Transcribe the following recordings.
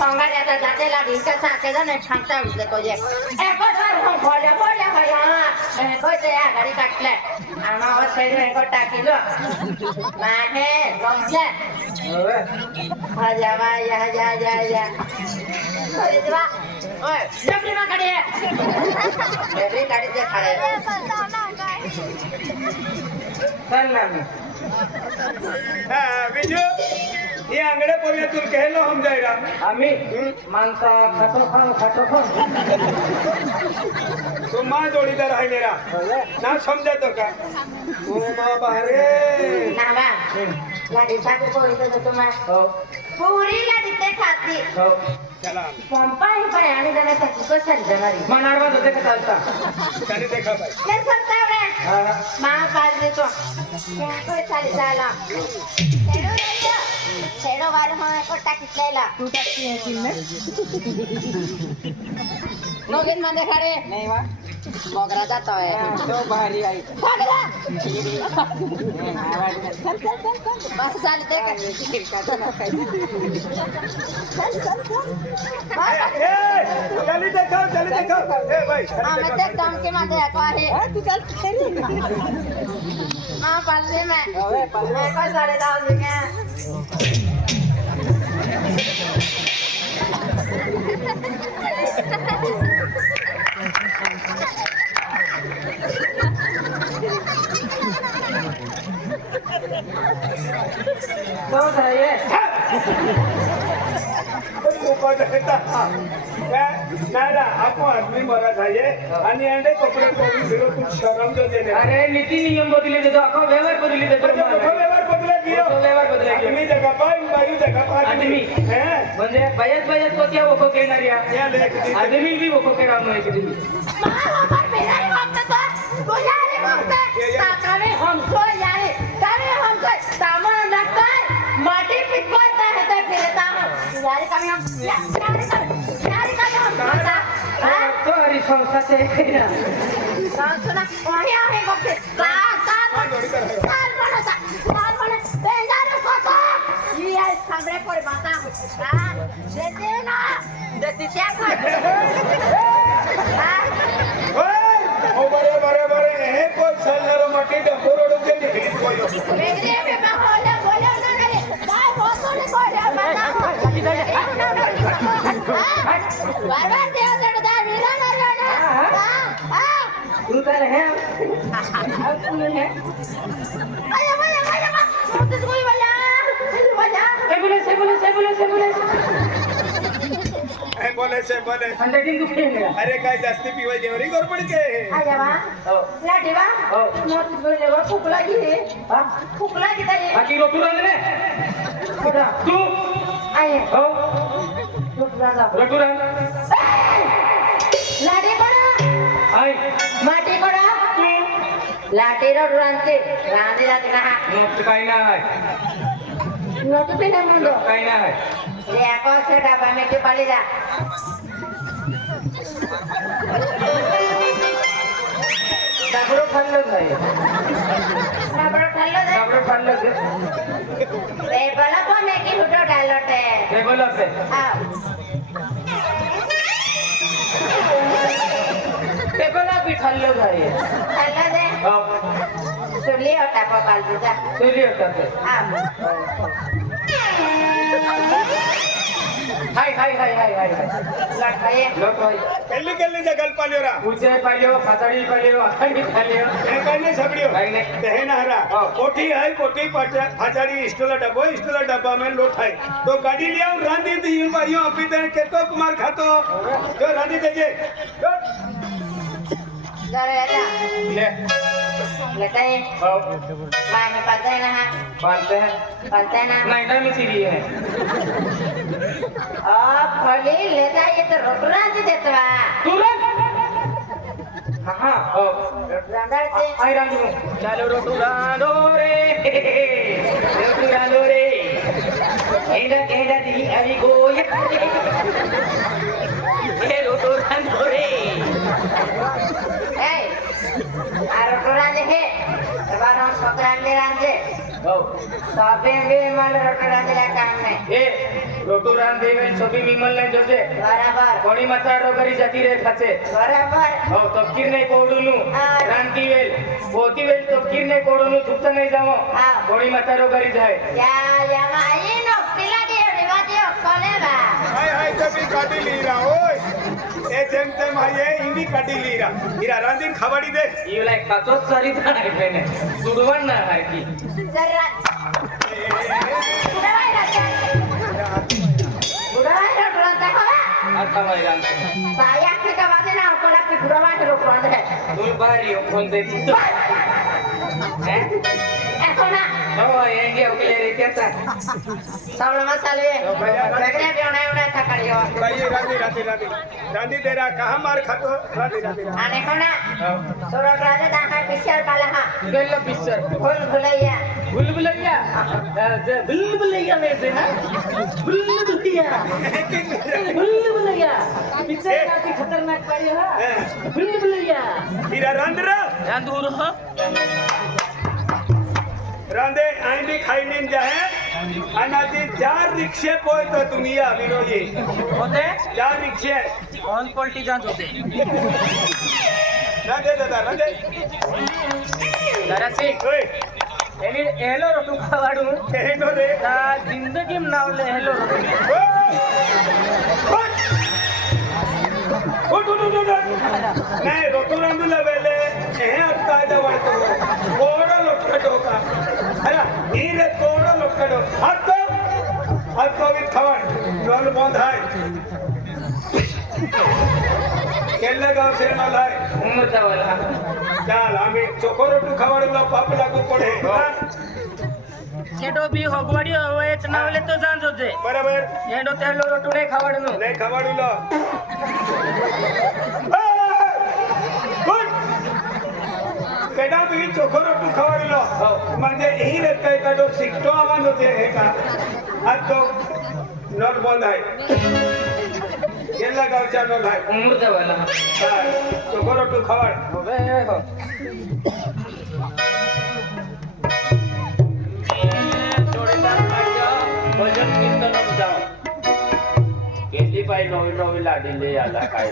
संगा जाता जाते लागी के साथे जने छांगता उठले तो जे एको बार हम खोले खोले भैया को से आ गाड़ी काटले आमा और से एको टाकीलो माहे गमले जा अरे देवा ओए जबरी मा गाड़ी है जबरी गाड़ी से खड़े चल ना विजय ये अंगड़े पोरिया तुम कहलो हम जाएगा आम्ही माणसा खातो खाऊ तू माँ जोड़ीदार आहे मेरा ना समझा तो का ओ बाबा रे ना बा लाडी साकू कोई तो तुम्हां पूरी लाडी ते खाती चला पंपा ही पर आने जाने तक को सर जमारी मनारवा होते का चालता चली देखा भाई ये सकता है मां पास दे तो कोई चाली जाला छेड़ो वाले हम को टाकीला तू टाकी है तीन में नोगिन में देखा रे नहीं वा मोगरा जाता है तो बाहरी आई पकड़ा बस साल देख चली देखो ए भाई हां मैं देख दाम के माथे को है तू चल खेली हां पालने में मैं को सारे दाव देंगे बहुत है ये नाला आपण आदमी मरा झाये आणि अंडे कपडे कोणी फिरो तू शरम जो देने अरे नीति नियम बदले देतो अको व्यवहार बदले देतो व्यवहार बदला गियो व्यवहार बदले गियो आदमी जगह पाय बायू जगह पाय आदमी म्हणजे बयाच को क्या ओको केणार या आदमी भी ओको केरा नाही कधी मां मेरा ही वक्त तो गुजारे वक्त ताकावे हमसो यारे तारे हमसो सामान लगता है माटी पिटवाता है तो फिरता है यारे कभी हम यारे कभी हम करता तो अरे संसार से केरा सुना वही आहे वक्त साल बनता बेंजारे सोतो ये सामने पर बाता देते ना देती क्या कर ओ बरे हे कोई सल्लर मटी डकोरोड के निकली कोयो मेरे में बोले बोले ना रे काय होतो ने कोई बाता बार दे दा वीरा ना रे हां तू तर है तू है आया मोटे कोई बजा से बोले से बोले अंडे दुखे अरे काय जास्ती पिवाय जेवरी गडबड के आया वा लाडीवा मोट बोले वा फुकला की रे फुकला की तरी बाकी रोटू रांगले कोडा तू आये हो रोटू रोटू रांग लाडी कोडा आई माटी कोडा लाटी रोड रांते रांदे जाते ना नोट काय नाही नोट पे ना मुंडो काय नाही रे ako से डब्बा में के पड़ी जा डाबरो खाल्लं नाही डब्बा डालो दे डाबरो खाल्लं दे रे बला को में की हुटो डालो ते ते बोला पे आओ ते बोला भी खाल्लं नाही डालो दे हो चुली होता पपाल बुजा चली होता ते आओ हाय लट गए लोक होय केल्ली जगल पालियोरा उचे पाल्यो खाताडी पाल्यो आखंडी खाल्यो हे काय नाही सगळी काय नाही ते हे ना हरा कोठी है कोठी फाचाड़ी स्टोला डब्बा में लोट है तो गाड़ी लिया रांधी दी भाइयों अभी तक केतो कुमार खातो तो रांधी देजे जरे जा ले लेते हैं हो मां में पता है ना बांधते हैं पता है ना नहीं ना में सीरी है आप फली लेता ये तो रोटना दे देतवा तुरंत हां हो रंदार से आई रांधू चलो रोटू रांधो रे केंदा दी अभी गोया ये रोटू रांधो रे ए आ रोटना दे हे बार हम पकड़ाने रांधे हो सोबी विमल रोटी रांधीला काम नाही ए रोटू रांधेवे सोबी विमल नाही જોજે બરાબર કોણી મતારો કરી જતી રહે ખાચે બરાબર હો તપકીર નહીં કોડુનું રાંધી વેલ પોતી વેલ તપકીર નહીં કોડુનું થૂત નહીં જાવો કોણી મતારો કરી જાય યા યામાં ઈનો પીલા દે રેવાદે કોલેબા હાય હાય તબી કાઢી લીરા ઓય એ જેમ તેમ હાય ઈંડી કાઢી લીરા હીરા રાંધીને ખવાડી દે ઈ લાઈક ખાચો સરી થાય પેને સુડવણ ના હારકી જરા ઉડાવાય રાતે ઉડાવાય રોટી રાંધતા ખવા આ તમારી રાંધ સાયા કે કવાદે ના કોલા પી ઉડાવાય રોટી રાંધે તું બારી ફોન દે તો હે એકોના હો એંગે ઓકલે રે કેતા સાવળ મસાલે જગડે બેણા ઉડા થકડ્યો ભાઈ રાંધી દેરા કહા માર ખાતો રાંધી આને કોના સોરટ રાજે દાખા પિક્ચર પાલા ગલ્લો પિક્ચર ભૂલ ભુલૈયા बुलबुलैया बुलबुलैया में से ना बुलबुलैया बुलबुलैया पिक्चर काफी खतरनाक पाई है बुलबुलैया हीरा रांधरा रांधूर हो रांधे आई भी खाई नहीं जाए अनाजी 4 रिक्शे पोय तो दुनिया विरोजी होते 4 रिक्शे ऑन क्वालिटी जांच होते रांधे दादा रांधे जरा से ओए एनी हेलो रोटू खावाडू कहे तो रे ता जिंदगी में नावले हेलो रोटू नहीं रोटू रांधूला वेले हे आता जवळतो कोड लोटकडो का अरे हीरे कोड लोटकडो हात भी खवण रोल बंद है केल्ले गाव से न लाय उमर जावाला चाल आम्ही चोको रोटू खवाडूला पाप लागू पडे एडो भी होगवाडी होयच नावले तो जांच होते बरोबर एडो तेलो रोटू नाही खावाडू नाही खवाडूला केडा भी चोको रोटू खवाडूला म्हणजे ही रे काय काडो सिक्टो आवाज होते हे का आज तो नॉट बंद आहे केल्ला गावच्या नॉट आहे उमर जावाला चोको रोटू खवाड होवे हो जोडीदार पाहिजे भजन कीर्तन जाओ केली बाई नवी लाडीले आला काय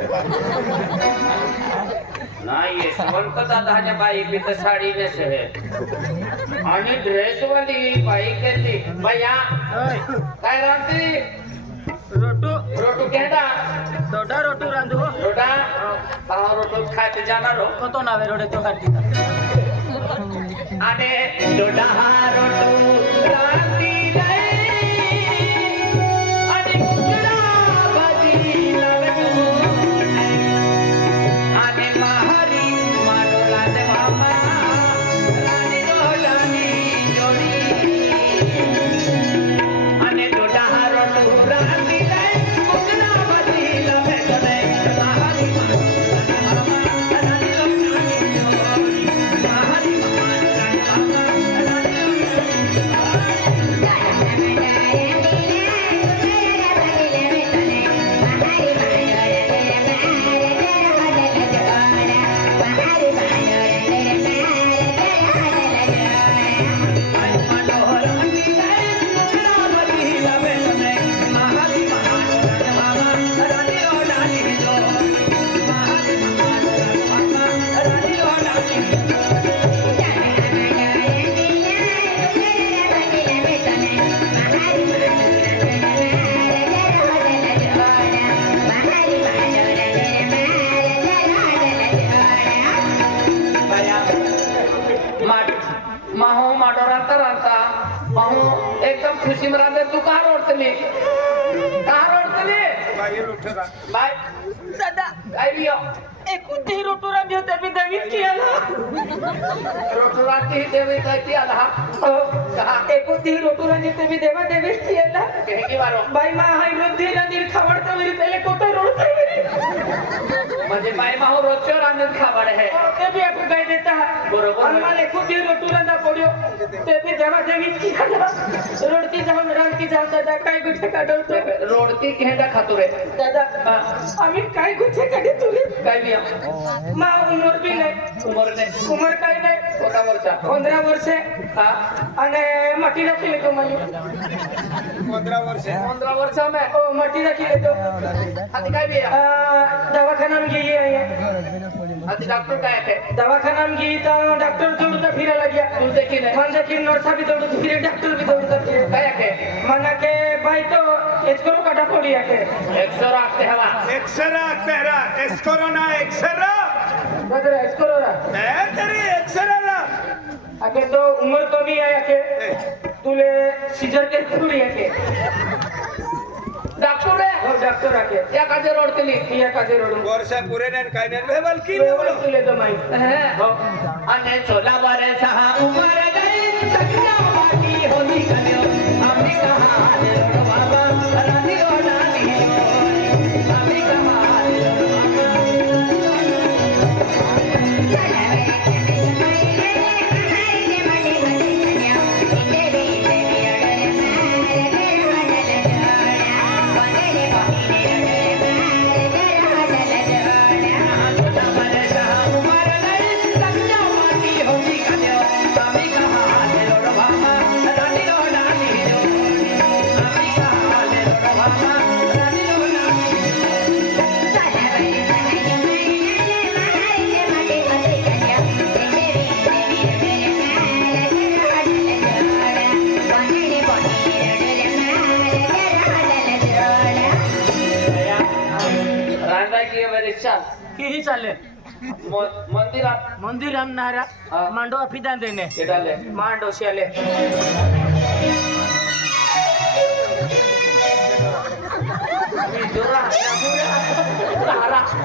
नाही यशवंत दादाच्या बाई बी तर साडी नेसे आणि ड्रेस वाली बाई केली भैया काय रांधती रोटू रोटू केडा दोडा रोटू रांधू रोडा रोटू खाते जाणार हो कतो नावे रोडे तो खाती आणि दोडा रोटू रांधी रे आणि कुकडा भाजी लागतो आणि माहरी माडोला दे मामा राणी रोलानी जोडी आणि दोडा रोटू रांधी रे कुकडा भाजी लागतो माहरी माडोला राणी रोलानी जोडी माहरी माहो माडो रांता एकदम खुशी में रांधे तू कहाँ रोडतली बाई लोटरा बाय दादा काय बियो एकूण ते रोटू रांधी होते मी देवीत केला रोटू रांधी देवी काय केला हो कहा एकूण ते रोटू रांधी ते मी देवा देवीत केला की बारो बाई मा हाय रोधी रांधी खावडता मेरी पहिले कोटा रोडता मेरी म्हणजे बाई माहो रोजच्या रांधून खाबाड आहे ते भी आपण काय देता बरोबर. आणि मला खूप रोटू रंदा पड्यो ते भी देवा देवी रोडती जाऊन रांधती जाऊन दादा काय गुठे काढवतो रोडती घेंडा खातो रे दादा आम्ही काय गुठे काढे तुले काय बिया मा उमर बी नाही उमर नाही उमर काय नाही कोटा वर्षा 15 वर्षे हा आणि मटी राखीले तो माझी 15 वर्ष 15 वर्षा में ओ मटी राखीले तो आधी काय बिया दवाखाना में गई है आधी डॉक्टर काय आहे दवाखाना में गई तो डॉक्टर दौड़ता फिरा लग गया तू देखी नाही मन देखी नर्सा भी दौड़ती फिरे डॉक्टर भी दौड़ता फिरे काय आहे मना के भाई तो इसको काटा पड़ी है 100 राखते हवा एक्सरा तेरा एस्कोरोना एक्सरा बदर इसको रा तेरी एक्सरा आके तो उम्र तो भी है के तुले सीजर के थोड़ी है के डॉक्टर रे हो डॉक्टर आके या काजे रोडतली या काजे रोड वर्ष पुरे नाही काय नाही बल्कि तुले तो माई हो आणि 16 वर्षा उमर गई सखिया बाकी होली कन्यो आम्ही कहा आले बाबा रानी ओ रानी आम्ही कहा आले किही चालले मंदिरात मंदिर आणणारा हा. मांडो अभिदान देणे केडाले मांडो शाले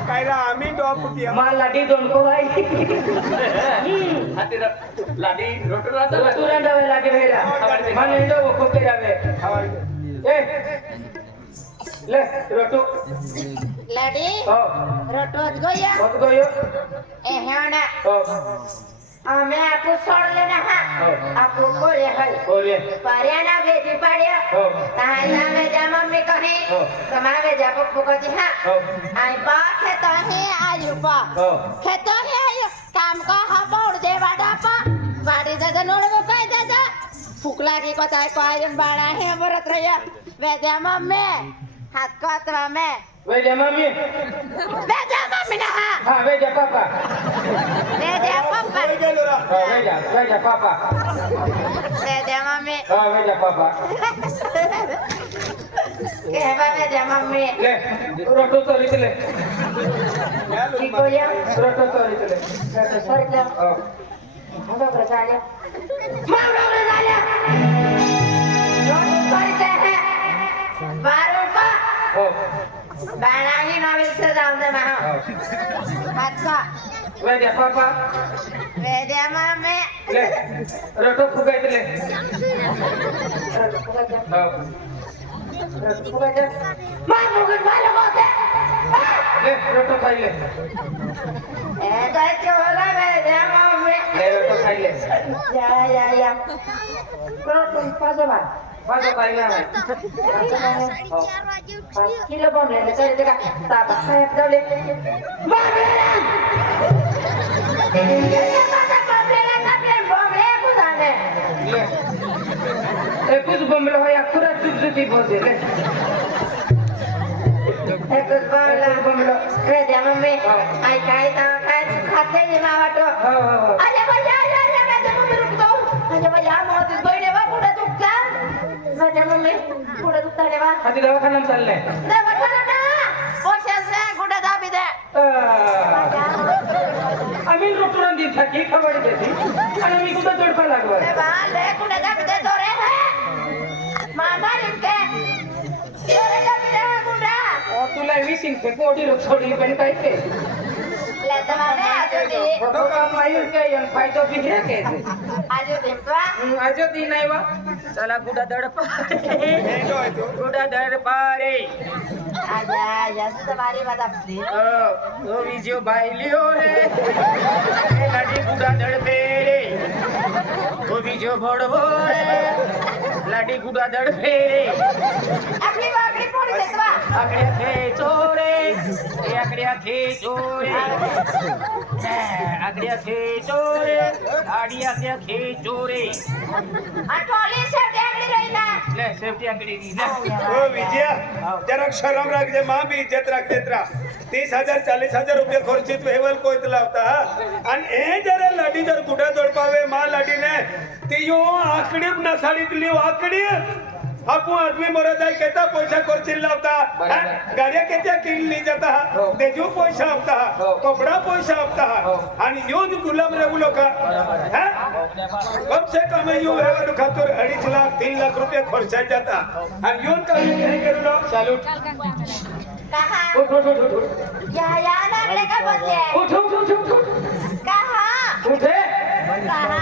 कायला आम्ही डॉपुटी मा लाडी दोन को भाई हाती लाडी रोटू राहता तुरा दावे लागे भेरा मन एंडो वो को पेरावे ए ले रोटू लड़ी हो रोटोत गोया बहुत गयो ए हेना हो हमें आपको छोड़ लेना है आपको कोले है ओरे परियाना भेजी पड़िया हो ताया में जा मम्मी कही हो। कमावे जा पप्पू को जी हां हो आई बात है तो ही आयुपा हो खेतो ही आयु काम का हा बोड़ दे बाडापा बाड़ी दादा नोड़ वो काय दादा फुकला की को ताय पायन बाड़ा है बरत रया वेजा मम्मी हाथ कोतवा में वेजा मम्मी वेजा मम्मी ना हां वेजा पापा वेजा पप्पा हां वेजा पापा वेजा मम्मी हां वेजा पापा के वेजा मम्मी ले रोटो चोरीतले की कोया रोटो चोरीतले सर क्या हो हम लोग रचाले मारो रचाले रोटी करते हैं बारों का हो बाना ही नॉवेल से जाऊं दे मैं हाथ का वेजा पापा वेजा मम्मी ले रोटो फुगायतले हो मार मुगल मारो होते ले रोटो खाइले ए तो चोला वेजा मम्मी ले रोटो खाइले या रोटी पासो बार पाजो खाइले है हो 5 kilo bom le tadi dekat tabak saya dole bom ले एकच बमलो है अकुरा चुपचुपी बोलते ले बमलो हो हो आधी दवाखान्यात चालले आम्ही रोटून देत थाकी खबर देते आणि मी कुठं तोडपा लागलो तुला 20 इंच कोटी रोज सोडली पण काय ते मायूर काय फायदा बी घ्या काय आजो दी नाही वा चला गुडा दडपा गुडा दडपा रे आजा जास्त भारी बात आपली तो विजयो बायलियो रे ए लाडी गुडा दडपे रे तो विजयो भडवो रे लाडी गुडा दडपे रे आपली वाकडी पोळी देतवा आकड्या खेचो रे ए आकड्या खेचो रे आकड्या खेचो रे आडी आकड्या खेचो रे आठवली शेवटी आगडी रहिला ले सेफ्टी आकडी दी ले ओ विजया जरा शरम राखजे मां बी इज्जत राखते त्रा 30,000 40,000 रुपये खर्चित वेवल कोयत लावता आणि ए जरा लाडी जर गुडा दडपावे मां लाडीने ती यो आकडी ना साडीतली आकडी आपू आदमी मरत आहे केता पैसा खर्चिल लावता गाड्या केत्या किनली जाता तेजू पैसा आपता कपडा पैसा आपता आणि यो गुलाम रेवू लोक कम से कम यो वेवल खातर 2.5 लाख 3 लाख रुपये खर्चाय जाता आणि योन काही नाही करू सॅल्यूट कहा उठ उठ उठ उठ या लागले का बसले उठ उठ उठ उठ उठ कहा उठे कहा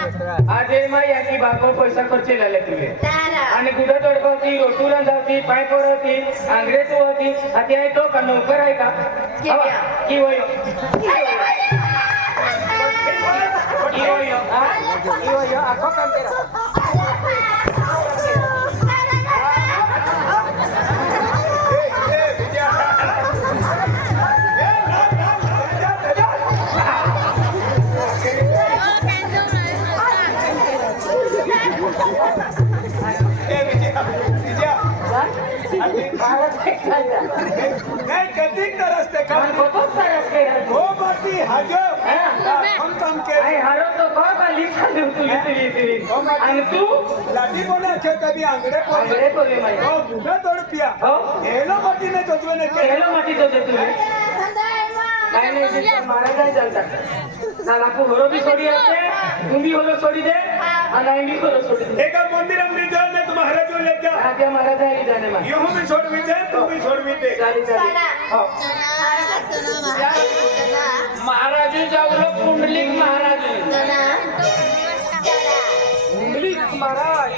आजे माई याची बाको पैसा खर्चे लाले तुले तारा आणि गुडा तडपावती रोटुरा जाती पाय पडवती आंगडे होती आता आहे तो का नोकर आहे का की होय की होय आखो काम केला नाही कधी तरसते का हो बाटी हाजो हम काम के हारो तो बाबा लिखा देऊ तू आणि तू लाडी बोलाचे कधी आंगडे आंगडे पोरे माई हो गुडा तोडपिया हो हेलो बाटीने जोजवने के हेलो माटी तो दे तुले काय नाही मारा काय चालतात ना लाखो होरो भी सोडी असते तुम्ही होरो सोडी दे आणि आईनी होरो सोडी दे एका मंदिर में जाओ मैं तुम्हारा जो ले जा आगे मारा जाए जाने मा यो भी छोड़वी दे तुम भी छोड़वी दे चाली चाली हो महाराज जाऊलो कुंडलिक महाराज कुंडलिक महाराज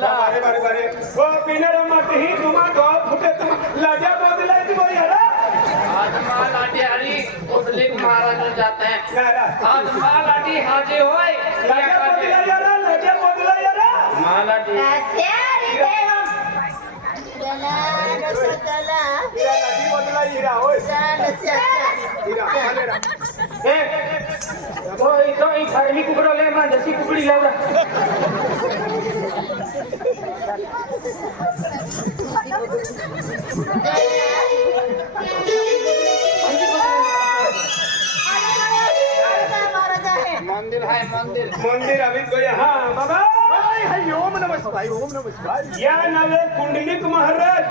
बारे बारे बारे वो पिनर मत ही तुमा दो फुटे तुम लाजा बदलाई दी बोल यार आज माँ लाठी हरी कुंडलिक महाराज जाते हैं नारा आज माँ लाठी हाजी होए लाजा बदलाई यार लाजा बदलाई यार माँ लाठी लाजी बदलाई हीरा ओए हीरा मालेरा ए तो ई खाली कुकड़ो ले मा जसी कुकड़ी लावला मंदिर है मंदिर मंदिर अभी गया हाँ बाबा ओम नमस्कार या नावे कुंडलिक महाराज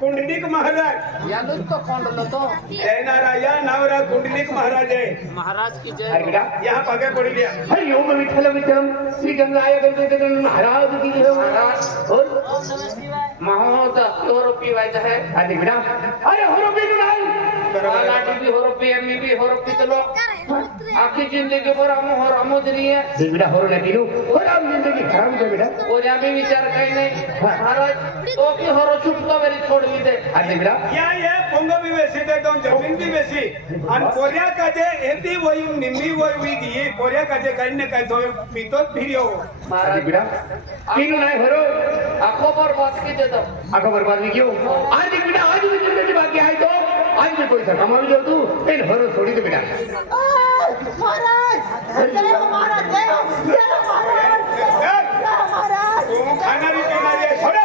कुंडलिक महाराज यालून तो कौन लो तो येणारा या नावरा कुंडलिक महाराज आहे महाराज की जय अरे बेटा यहाँ पागे पड़ी लिया हरि ओम विठ्ठल विठ्ठल श्री गंगाय गंगाधर महाराज की जय महाराज बोल महोद तो रुपये वायदा है अरे बेटा अरे हो रुपये नहीं बराबर लाठी भी हो रुपये मी भी हो रुपये चलो आखी जिंदगी पर हम हो रामोद नहीं है जी बेटा हो ना पीलू हो राम जिंदगी खराब है बेटा और यहाँ भी विचार कहीं नहीं महाराज तो की हो रो छुप तो मेरी छोड़ भी दे अरे बेटा या ये पोंग भी वेसी दे तो जमीन भी वेसी आणि पोरिया काजे एती वही निम्मी वही हुई दी पोरिया काजे काही न काही तो पितोत भिरियो अरे महाराज बेटा पीलू नहीं हो रो आंखों पर बात की दे दो आखो बर्बाद नहीं क्यों आज एक बेटा आज भी जिंदगी बाकी है तो आज भी कोई सा कमा भी जो तू इन हो रो छोड़ी दे बेटा तू खाणारी पिणारी आहे सोड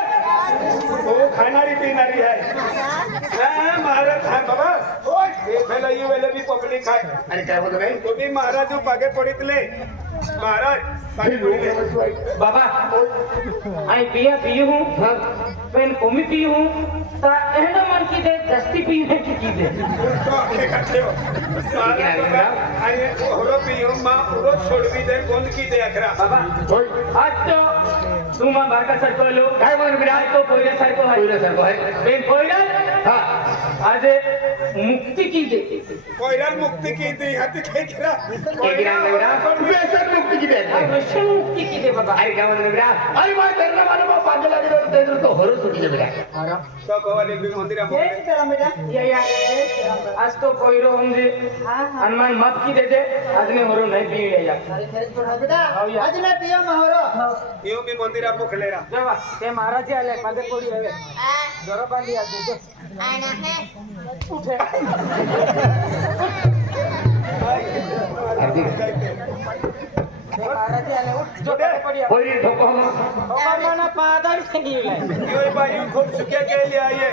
तू खाणारी पिणारी आहे महाराज हा बाबा ओय वेला यू वेला भी पब्लिक आहे अरे क्या होता भाई तुम्ही महाराज पागे पडितले महाराज पागे पडिले बाबा आई पिया पियू हूँ पेन कोमी पियू हूँ ता एहना मन की दे दस्ती पियू है की दे तो आखे खाते हो महाराज आणि होरो पियो मा पुरो छोडवी दे कोण की दे अकरा बाबा आज तो तू मां बारका सरको लो काय मन बिरा तो पोयरे सरको है पोयरे सरको है पेन पोयरे हां आज मुक्ति की दे कोयराल मुक्ती की दी हाती काय करा बेसर मुक्ति किती आहे व्यसन मुक्ती किती बाबा अरे काय म्हणतो बेटा अरे माझ्या धरणं मला मग पांगे लागेल ते तो हरो सुटले बेटा अरे तो कवाली बी मंदिर या आज तो पहिरो म्हणजे हनुमान मत की देते आज ने हरो नहीं पी या आज मैं पियो महरो यो बी मंदिर आपको खलेरा जेव्हा ते महाराज आले मध्ये कोडी हवे जरा बांधी आज दे उठे ते महाराज आले उठ जो पड़ी पहिली ठोको हम मना पादर से निले यो बाई खूप चुक्या केली आहे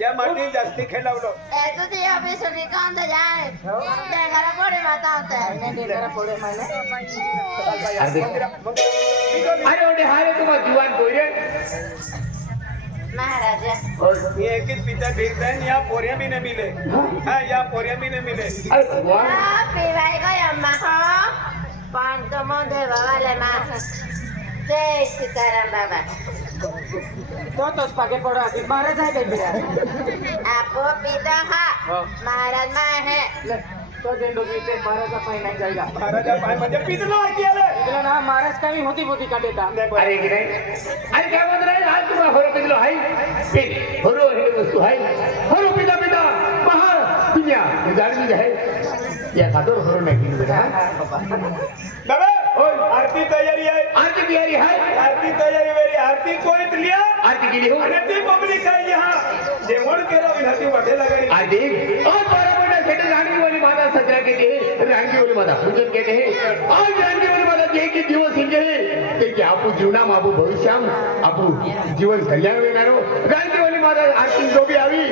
या माटी जास्ती खेळवलो तो ते अभी सुनी कौन तो जाए ते घर पड़े माता होता है ने जरा पड़े माने अरे ओटे हारे तुम्हा जुवान कोई महाराजा ये एक ही पिता फिरता है या पोरिया भी नहीं मिले हाँ या पोरिया भी नहीं मिले अरे भगवान पीवाई को अम्मा हो पान तो मोदे बाबा ले मां जय सीताराम बाबा तो पाके पड़ा आदि महाराज है कहीं बिना आपो पिता हा महाराज मां है तो जेंडो पीते महाराज का पाई नहीं जाएगा महाराजा पाय म्हणजे पितलो आहे इतना ना महाराज का भी होती होती काटेता अरे की नाही अरे काय म्हणत रे आज तुम्हा हरो पिलो हाय पे हरो हे वस्तू हाय हरो पिता पिता बाहर दुनिया हे जाणी आहे या खातर हरो नाही की बेटा बाबा ओय आरती तयारी आहे आरती तयारी आहे आरती तयारी वेरी आरती कोईत लिया आरती केली हो आणि ती पब्लिक आहे यहाँ जेवण केलं विनंती वाटे लागली आदि और 12 बेटा सेठ रानी वाली माता सजरा कहते हैं रानी वाली माता पूजन कहते हैं और रानी वाली माता जे की दिवस हिंगे ते की आपू जीवनाम आपू भविष्याम आपू जीवन कल्याण वेनारो रानी वाली माता आरती जो भी आवी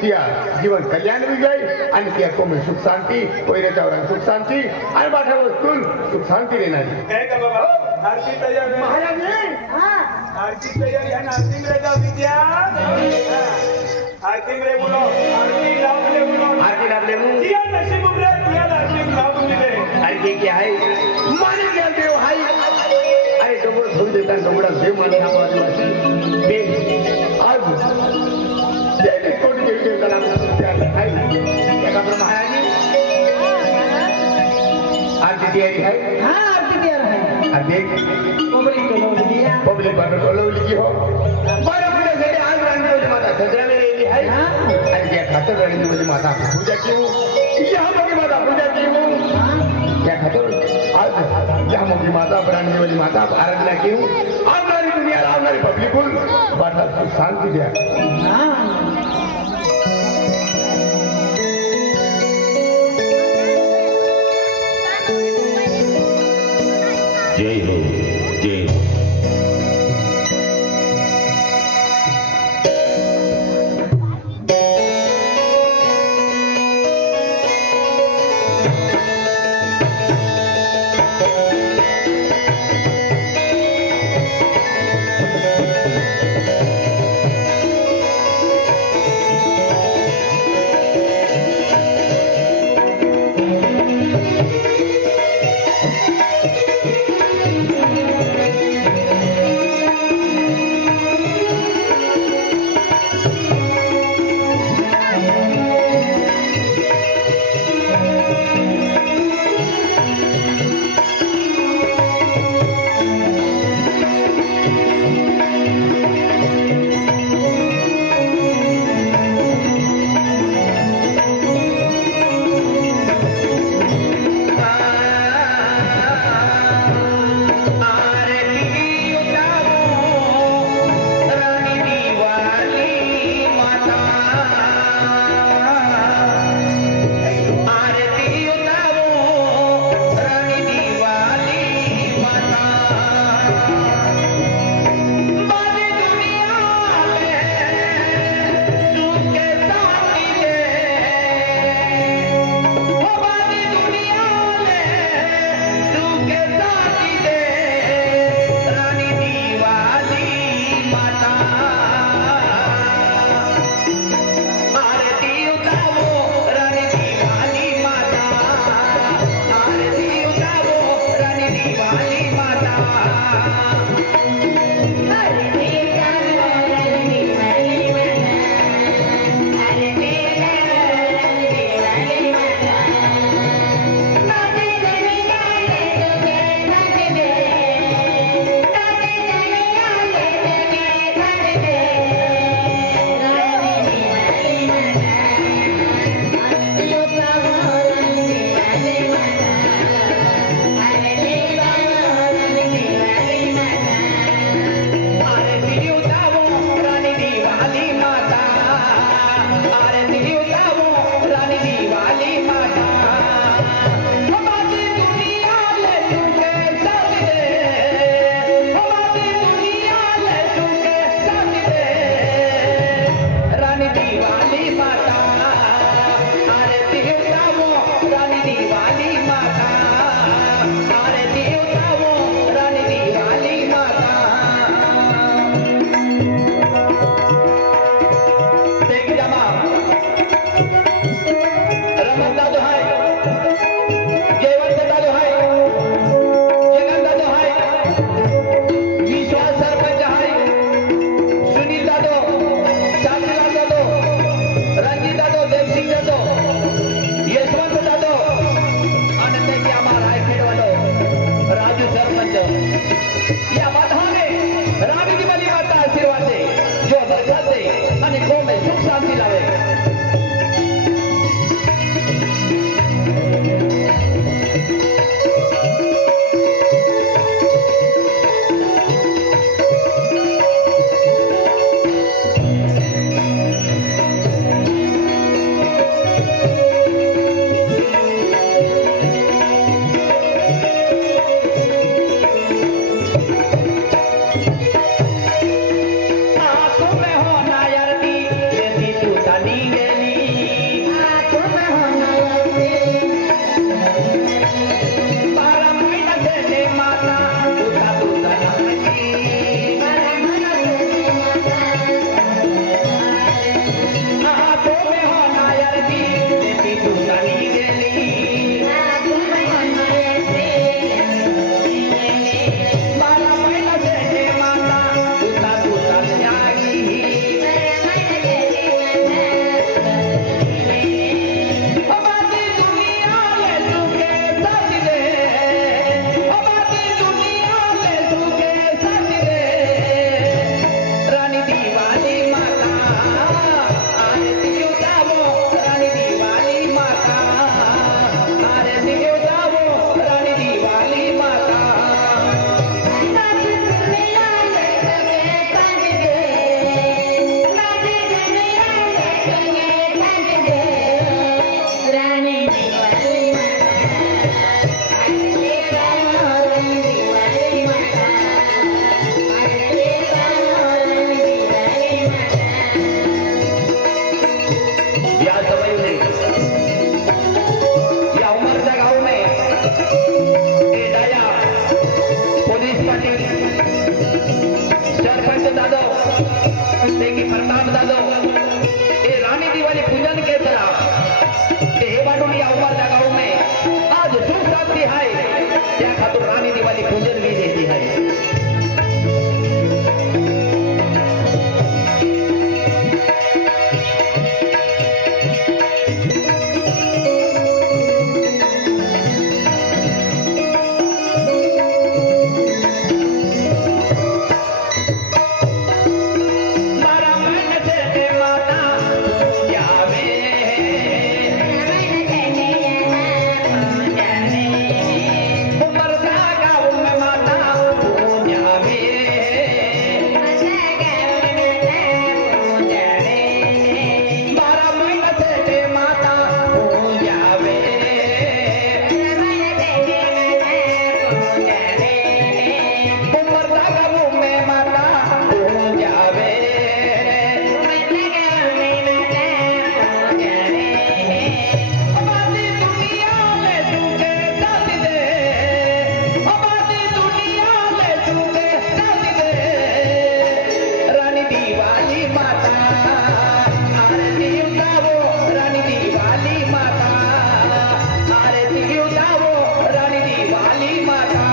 त्या जीवन कल्याण भी गई आणि त्या कोमे सुख शांती पहिरेच्या वरान सुख शांती आणि बाठा वस्तून सुख शांती देणारी है का बाबा आरती तयार आहे महाराज हां आरती तयारी आहे आरती में जाओ विद्या आरती में बोलो आरती लाभ ले बोलो आरती लाभले मु किया नशीब उमरे किया आरती लाभ मिले अरे के क्या है माने क्या देव हाय अरे डोबर धोल देता डोबड़ा देव माने हम आदिवासी देव आज जय कोटी देवी देवता नाम त्या हाय एका महारानी आरती तयारी है हां आरती तैयार है अरे पब्लिक पर बोलवली की हो बरं पुढे झाले आज राणीवाली माता सजराला गेली आहे आणि त्या खातर राणीवाली माता पूजा की यहाँ मोगी माता पूजा की हो त्या खातर आज यहाँ मोगी माता राणीवाली माता आराधना की हो आवणारी दुनिया आवणारी पब्लिक बाटा शांती द्या जय हो जय हो या बाधाने रानी दिवाली माता आशीर्वाद दे, जो बरकत दे અને गाँव में सुख शांति लावे। आंखों में हो नायरनी, यदि तू तनी गेली। आंखों में हो नायरनी, बारा महिना देले माता, तुता तुता नाची। आंखों में हो नायरनी, यदि तू तनी गेली। बारा महिना देले माता, तुता तुता नाची। हमारी दुनिया ले तुके सच दे, हमारी दुनिया ले तुके सच दे। रानी दिवाली माता आरती उतारो, रानी दिवाली माता आरती उतारो, रानी दिवाली माता। या समय में या उमरच्या गाव में ए दया पोलीस पाटील सरपंच जाधव देखी प्रताप जाधव ए रानी दिवाली पूजन के तरह ते हे वाटून या उमरच्या गाव में आज सुख शांति है, त्या खातर रानी दिवाली पूजन भी देती है। बारा महिने देते माता यावे, उमरच्या गाव में माता यावे। बारा महिने देते माता यावे। उमरच्या गाव में माता यावे। हमारी दुनिया में तुके साथ दे, हमारी दुनिया में तुके साथ दे। रानी दिवाली माता आरती उतारो, रानी दिवाली माता आरती उतारो, रानी दिवाली माता।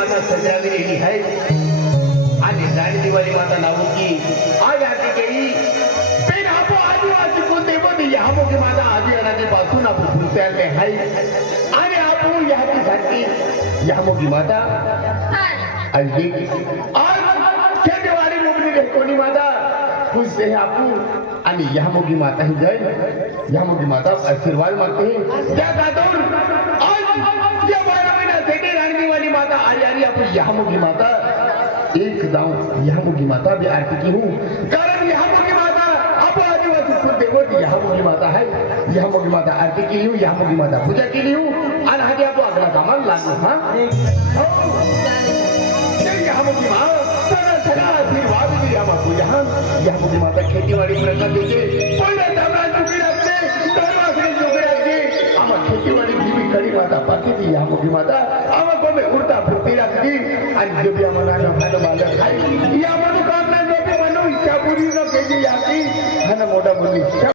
माता सजराविलेली आहे आणि राणीवाली माता नाव की आज आती केली पेन आपो आदिवासी को देवो दी यामो की माता आदि अनादीपासून आपण भूतालले आहे आणि आपण यासाठी यामो की माता आज खेडेवाडी मुकली कोणी माता खुश से आपण आणि यामोगी माता ही जय यामोगी माता आशीर्वाद मागते त्या गातून आज या 12 महिन्यासाठी राणीवाली माता आली आणि आपण यामोगी माता एक जाऊन यामोगी माता भी आरती की हूँ कारण यामोगी माता आपण आदिवासी खुद देवत यामोगी माता है यामोगी माता आरती की हूँ यामोगी माता पूजा केली हूँ आणि हाती आपण अगला कामाला लागलो हा यामोगी माँ सगळा आशीर्वाद दिली आम्हाला यामोगी माता खेतीवाडी प्रकार देते पहिल्या तांबडा चुकी लागते दरवाजे चुकी लागते आम्हाला खेतीवाडी जीवी कडी माता पाठी यामोगी माता आम्हाला कोमे उडता फुटी लागती आणि जे बी आम्हाला नफानं मालक खाई या मनोकामना जो बी म्हणून इच्छा पूर्ण केली याची आणि मोठा मुली